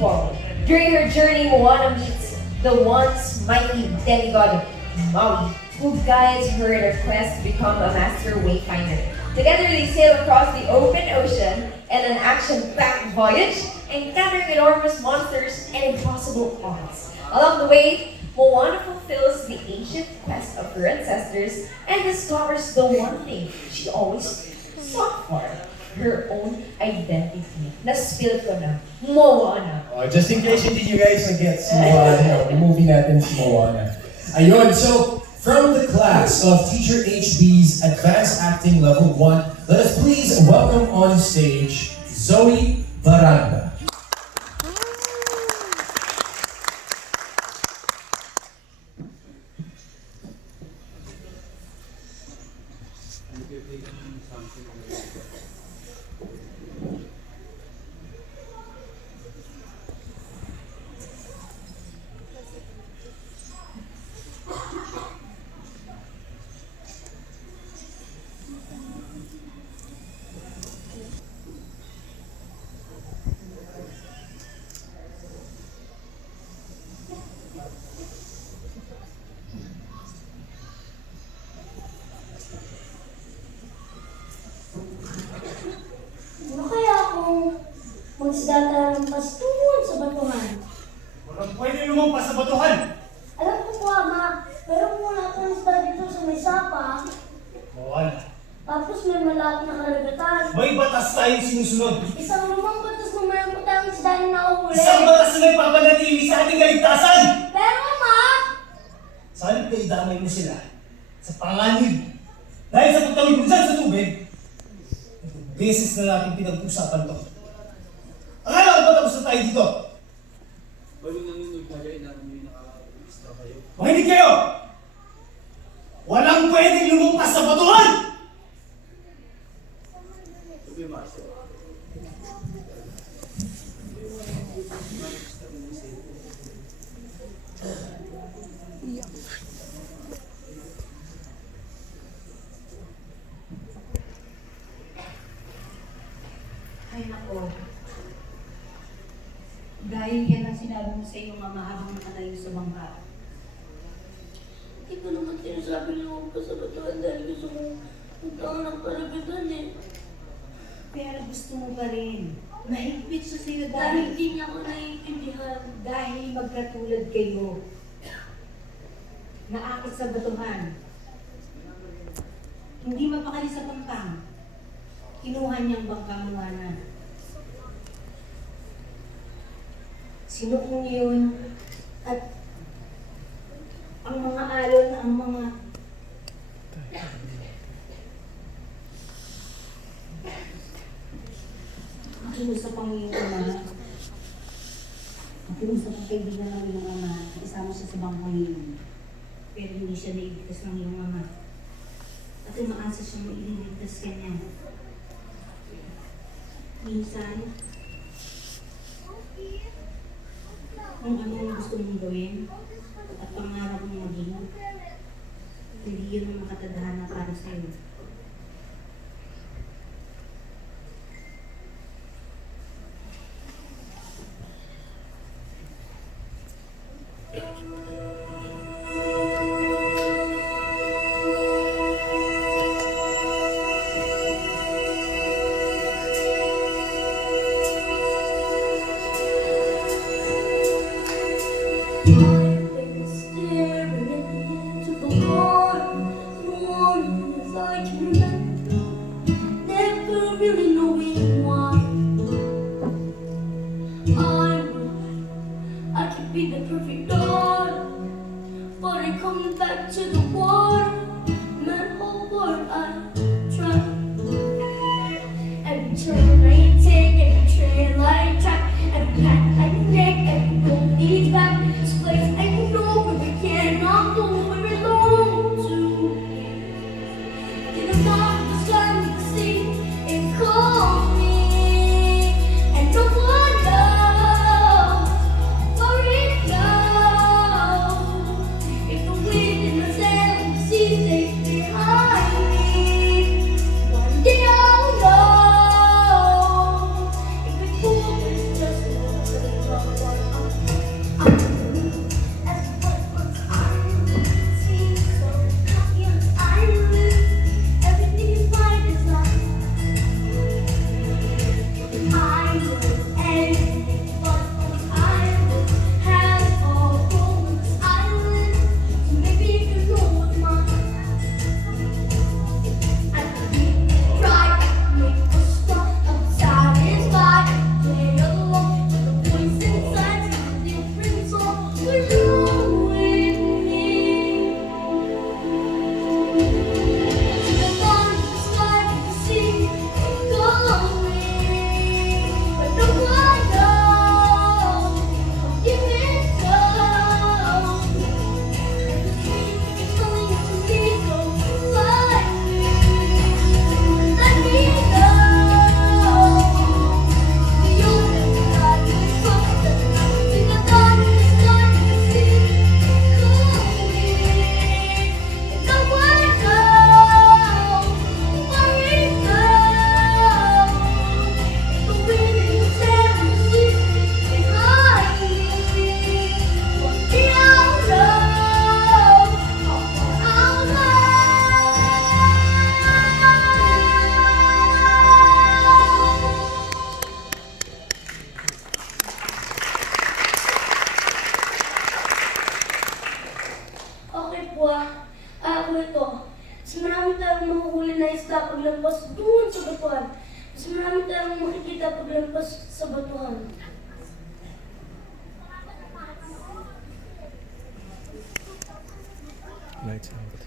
people. During her journey, Moana meets the once mighty demigod Maui, who guides her in her quest to become a master wayfinder. Together, they sail across the open ocean in an action-packed voyage, encountering enormous monsters and impossible odds. Along the way, Moana fulfills the ancient quest of her ancestors and discovers the one thing she always sought for, her own identity. Na-spill ko na, Moana. Oh, just in case hindi you guys na-get si movie natin si Moana. Ayun, so from the class of Teacher HB's Advanced Acting Level 1, let us please welcome on stage Zoe Baranda. Magsidata ng pastuhan sa batuhan. Walang pwede lumampas sa batuhan! Alam ko po, Ama, pero muna akong isda dito sa may sapa. Moana, Tapos may malapit na karagatan. may batas tayong sinusunod. Isang lumang batas na mayroon po tayong isda na nauhuli. Isang batas na nagpapanatili sa ating kaligtasan! Pero, Ama! Sa halip na idamay mo sila sa panganib. Dahil sa pagtawid mo dyan sa tubig, beses na natin pinag-usapan to. Akala ko ba tapos na tayo dito? Balik na nung nagkagay namin yung naka-extra kayo. Makinig kayo! Walang pwedeng lumampas sa batuhan! Sabi Marcel. Ay nako. Dahil yan ang sinabi mo sa iyong ama habang nakatayo sa bangka. Hindi ko naman sinasabi na ako pa sa batuhan dahil gusto mo magkaroon ng karagatan eh. Pero gusto mo pa rin. Mahigpit sa sa'yo Dahil dahil, hindi niya ako naiintindihan. dahil magkatulad kayo. Naakit sa batuhan. Hindi mapakali sa pampang. Kinuha niyang bangkang Moana. Sinuko niya yun at ang mga alon, ang mga makiusap ang iyong ama. Makiusap ang kaibigan ng iyong ama. Isama siya sa bangkang iyon. Pero hindi siya nailigtas ng iyong ama. At umaasa siyang maililigtas ka niya. Minsan, kung ano ang gusto mong gawin at pangarap mong maging, hindi yun ang makatadhana para sa'yo. Be the perfect daughter, but I come back to the water. Man, oh Lord, I try. Every turn I take, every trail I track, every path I take, every road leads back. This place I know where we cannot go, where we belong to. In the dark, the sky, the sea, it calls me, and no one knows where it goes. If the wind in the sand sees maglampas doon sa batuhan. Mas marami tayong makikita paglampas sa batuhan. Lights out.